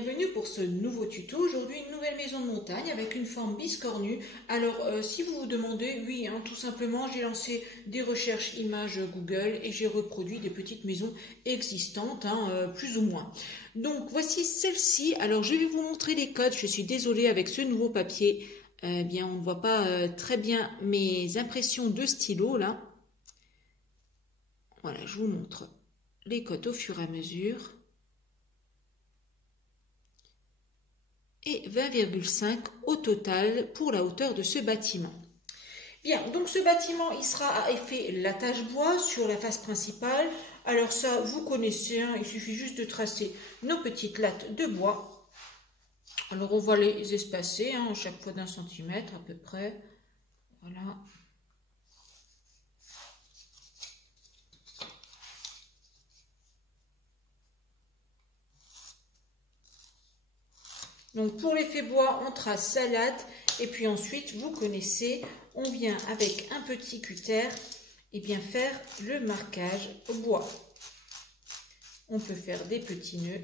bienvenue pour ce nouveau tuto. Aujourd'hui, une nouvelle maison de montagne avec une forme biscornue. Alors, si vous vous demandez, oui, tout simplement, j'ai lancé des recherches images Google et j'ai reproduit des petites maisons existantes, plus ou moins. Donc, voici celle-ci. Alors, je vais vous montrer les codes. Je suis désolée avec ce nouveau papier. Bien, on ne voit pas très bien mes impressions de stylo, là. Voilà, je vous montre les codes au fur et à mesure. Et 20,5 au total pour la hauteur de ce bâtiment. Bien, donc ce bâtiment, il sera à effet latage bois sur la face principale. Alors ça, vous connaissez, il suffit juste de tracer nos petites lattes de bois. Alors on va les espacer, chaque fois d'1 centimètre à peu près. Voilà. Donc pour l'effet bois, on trace sa latte et puis ensuite, vous connaissez, on vient avec un petit cutter et bien faire le marquage au bois. On peut faire des petits nœuds.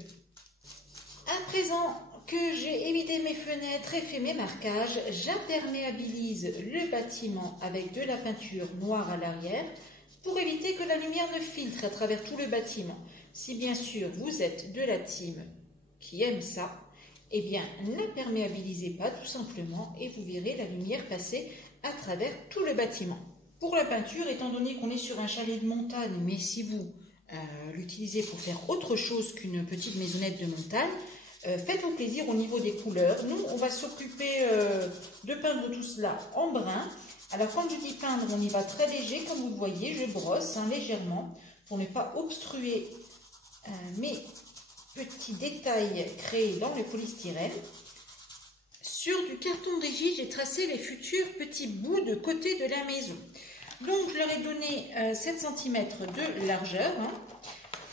À présent que j'ai évidé mes fenêtres et fait mes marquages, j'imperméabilise le bâtiment avec de la peinture noire à l'arrière pour éviter que la lumière ne filtre à travers tout le bâtiment. Si bien sûr vous êtes de la team qui aime ça, eh bien, n'imperméabilisez pas tout simplement et vous verrez la lumière passer à travers tout le bâtiment. Pour la peinture, étant donné qu'on est sur un chalet de montagne, mais si vous l'utilisez pour faire autre chose qu'une petite maisonnette de montagne, faites-vous plaisir au niveau des couleurs. Nous, on va s'occuper de peindre tout cela en brun. Alors, quand je dis peindre, on y va très léger, comme vous le voyez, je brosse légèrement pour ne pas obstruer mes petits détails créés dans le polystyrène. Sur du carton rigide, j'ai tracé les futurs petits bouts de côté de la maison. Donc, je leur ai donné 7 cm de largeur.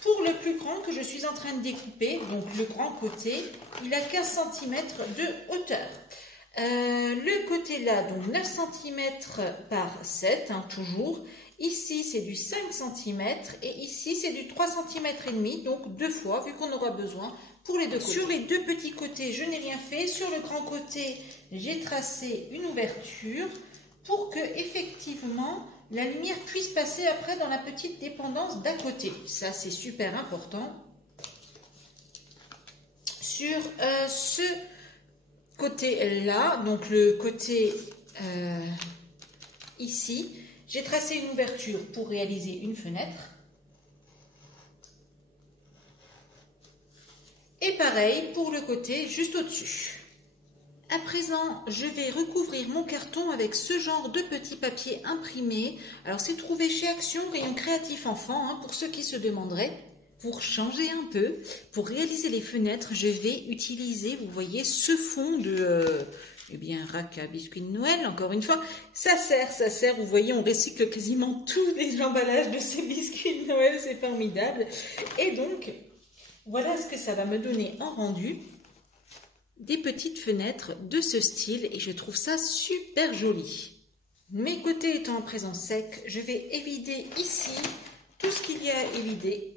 Pour le plus grand que je suis en train de découper, donc le grand côté, il a 15 cm de hauteur. Le côté là, donc 9 cm par 7, toujours. Ici, c'est du 5 cm et ici, c'est du 3 cm et demi, donc 2 fois, vu qu'on aura besoin pour les deux côtés. Sur les deux petits côtés, je n'ai rien fait. Sur le grand côté, j'ai tracé une ouverture pour que, effectivement, la lumière puisse passer après dans la petite dépendance d'à côté. Ça, c'est super important. Sur ce côté-là, donc le côté ici, j'ai tracé une ouverture pour réaliser une fenêtre. Et pareil pour le côté juste au-dessus. À présent, je vais recouvrir mon carton avec ce genre de petit papier imprimé. Alors, c'est trouvé chez Action, rayon créatif enfant, pour ceux qui se demanderaient. Pour changer un peu, pour réaliser les fenêtres, je vais utiliser, vous voyez, ce fond de... Raca biscuit de Noël, encore une fois, ça sert, vous voyez, on recycle quasiment tous les emballages de ces biscuits de Noël, c'est formidable. Et donc, voilà ce que ça va me donner en rendu, des petites fenêtres de ce style, et je trouve ça super joli. Mes côtés étant en présent sec, je vais évider ici tout ce qu'il y a à évider.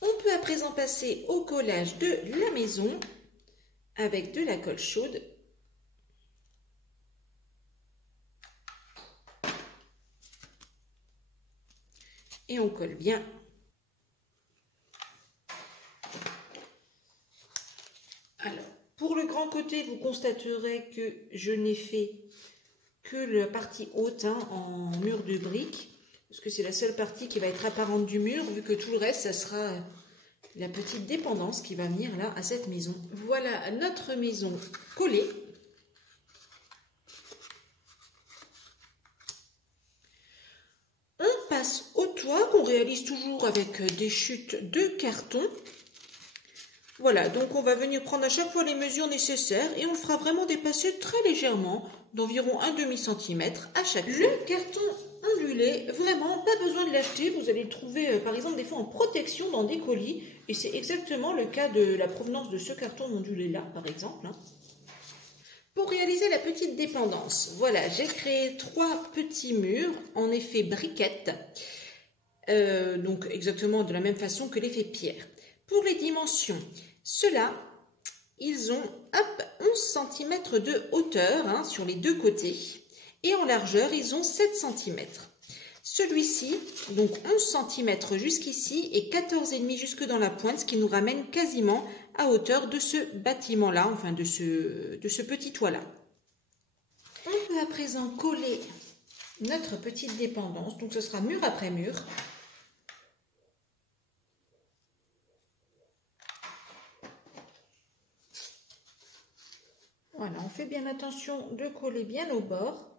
On peut à présent passer au collage de la maison avec de la colle chaude. Et on colle bien. Alors, pour le grand côté, vous constaterez que je n'ai fait que la partie haute en mur de briques, parce que c'est la seule partie qui va être apparente du mur, vu que tout le reste, ça sera la petite dépendance qui va venir là à cette maison. Voilà notre maison collée. On passe au toit qu'on réalise toujours avec des chutes de carton. Voilà, donc on va venir prendre à chaque fois les mesures nécessaires et on le fera vraiment dépasser très légèrement, d'environ 1/2 centimètre à chaque fois. Le carton ondulé, vraiment, pas besoin de l'acheter. Vous allez le trouver, par exemple, des fois en protection dans des colis. Et c'est exactement le cas de la provenance de ce carton ondulé-là, par exemple. Pour réaliser la petite dépendance, voilà, j'ai créé 3 petits murs en effet briquette. Donc exactement de la même façon que l'effet pierre. Pour les dimensions, cela ils ont hop, 11 cm de hauteur hein, sur les deux côtés. Et en largeur, ils ont 7 cm. Celui-ci, donc 11 cm jusqu'ici et 14,5 jusque dans la pointe, ce qui nous ramène quasiment à hauteur de ce bâtiment-là, enfin de ce petit toit-là. On peut à présent coller notre petite dépendance, donc ce sera mur après mur. Voilà, on fait bien attention de coller bien au bord.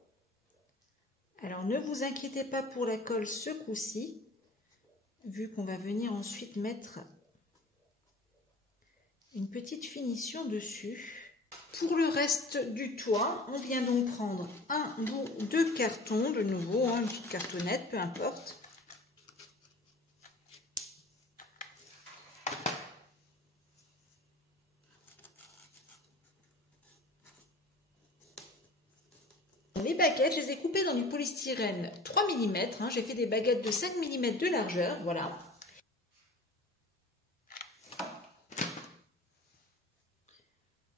Alors ne vous inquiétez pas pour la colle ce coup-ci, vu qu'on va venir ensuite mettre une petite finition dessus. Pour le reste du toit, on vient donc prendre un bout de carton, de nouveau, hein, une petite cartonnette, peu importe. Les baguettes, je les ai coupées dans du polystyrène 3 mm, hein, j'ai fait des baguettes de 5 mm de largeur, voilà.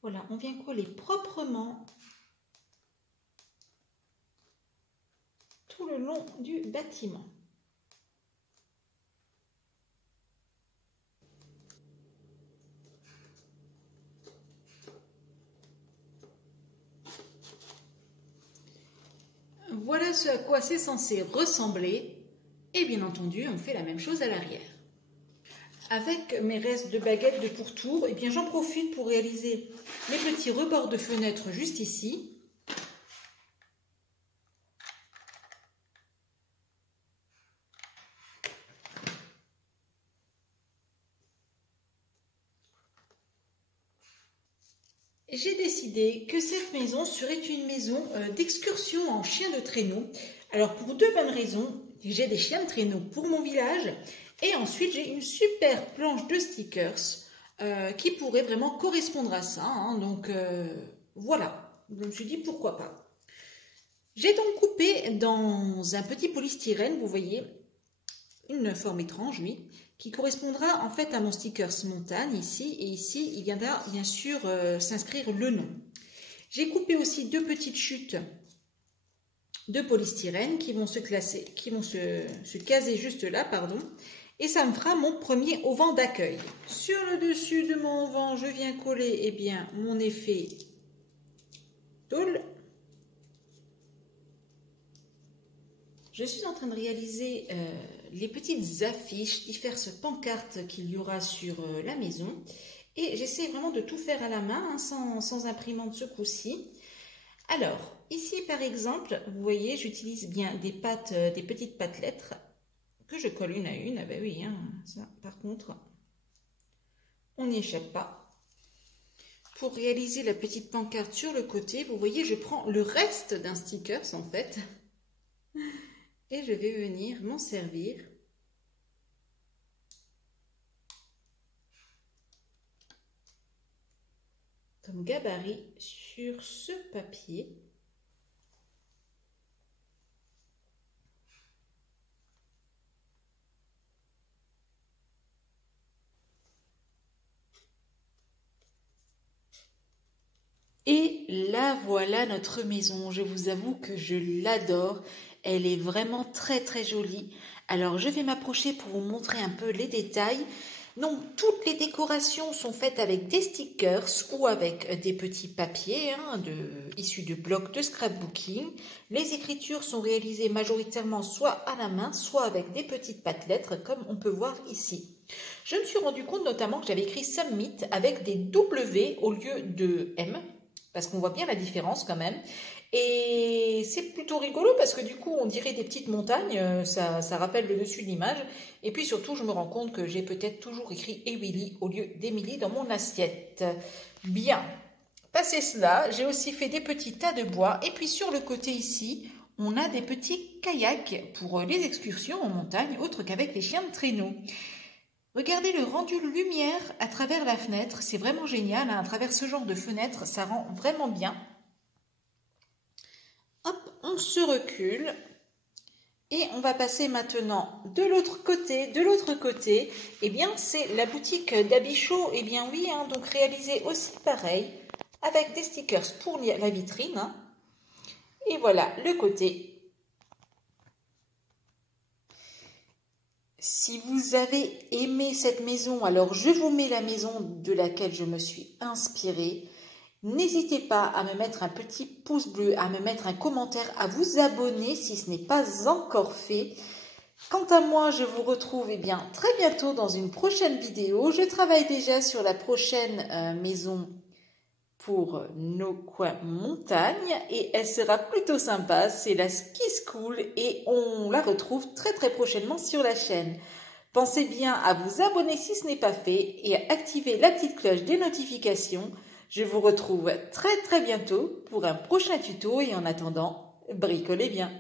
Voilà, on vient coller proprement tout le long du bâtiment. Voilà ce à quoi c'est censé ressembler. Et bien entendu, on fait la même chose à l'arrière. Avec mes restes de baguettes de pourtour, eh bien j'en profite pour réaliser mes petits rebords de fenêtre juste ici. J'ai décidé que cette maison serait une maison d'excursion en chien de traîneau. Alors pour deux bonnes raisons, j'ai des chiens de traîneau pour mon village et ensuite j'ai une super planche de stickers qui pourrait vraiment correspondre à ça. Hein. Donc voilà, je me suis dit pourquoi pas. J'ai donc coupé dans un petit polystyrène, vous voyez, une forme étrange, oui, qui correspondra en fait à mon stickers montagne ici, et ici il viendra bien sûr s'inscrire le nom. J'ai coupé aussi deux petites chutes de polystyrène qui vont se caser juste là, pardon, et ça me fera mon premier auvent d'accueil. Sur le dessus de mon auvent, je viens coller eh bien, mon effet tôle. Je suis en train de réaliser les petites affiches, diverses pancartes qu'il y aura sur la maison. Et j'essaie vraiment de tout faire à la main, hein, sans imprimante ce coup-ci. Alors, ici par exemple, vous voyez, j'utilise bien des petites pattes lettres que je colle une à une. Ah ben oui, hein, ça par contre, on n'y échappe pas. Pour réaliser la petite pancarte sur le côté, vous voyez, je prends le reste d'un stickers en fait. Et je vais venir m'en servir comme gabarit sur ce papier. Et là, voilà notre maison. Je vous avoue que je l'adore. Elle est vraiment très très jolie. Alors, je vais m'approcher pour vous montrer un peu les détails. Donc, toutes les décorations sont faites avec des stickers ou avec des petits papiers issus de blocs de scrapbooking. Les écritures sont réalisées majoritairement soit à la main, soit avec des petites pattes lettres, comme on peut voir ici. Je me suis rendu compte notamment que j'avais écrit Summit avec des W au lieu de M, parce qu'on voit bien la différence quand même. Et c'est plutôt rigolo parce que du coup on dirait des petites montagnes, ça rappelle le dessus de l'image. Et puis surtout je me rends compte que j'ai peut-être toujours écrit Émilie au lieu d'Émilie dans mon assiette. Bien, passé cela, j'ai aussi fait des petits tas de bois. Et puis sur le côté ici, on a des petits kayaks pour les excursions en montagne, autre qu'avec les chiens de traîneau. Regardez le rendu lumière à travers la fenêtre, c'est vraiment génial, hein, à travers ce genre de fenêtre, ça rend vraiment bien. Hop, on se recule Et on va passer maintenant de l'autre côté. De l'autre côté, eh bien, c'est la boutique d'Abichaud. Eh bien oui, hein, donc réalisé aussi pareil, avec des stickers pour la vitrine. Hein. Et voilà le côté. Si vous avez aimé cette maison, alors je vous mets la maison de laquelle je me suis inspirée. N'hésitez pas à me mettre un petit pouce bleu, à me mettre un commentaire, à vous abonner si ce n'est pas encore fait. Quant à moi, je vous retrouve bien, très bientôt dans une prochaine vidéo. Je travaille déjà sur la prochaine maison pour nos coins montagne et elle sera plutôt sympa. C'est la Ski School et on la retrouve très prochainement sur la chaîne. Pensez bien à vous abonner si ce n'est pas fait et à activer la petite cloche des notifications. Je vous retrouve très bientôt pour un prochain tuto et en attendant, bricolez bien.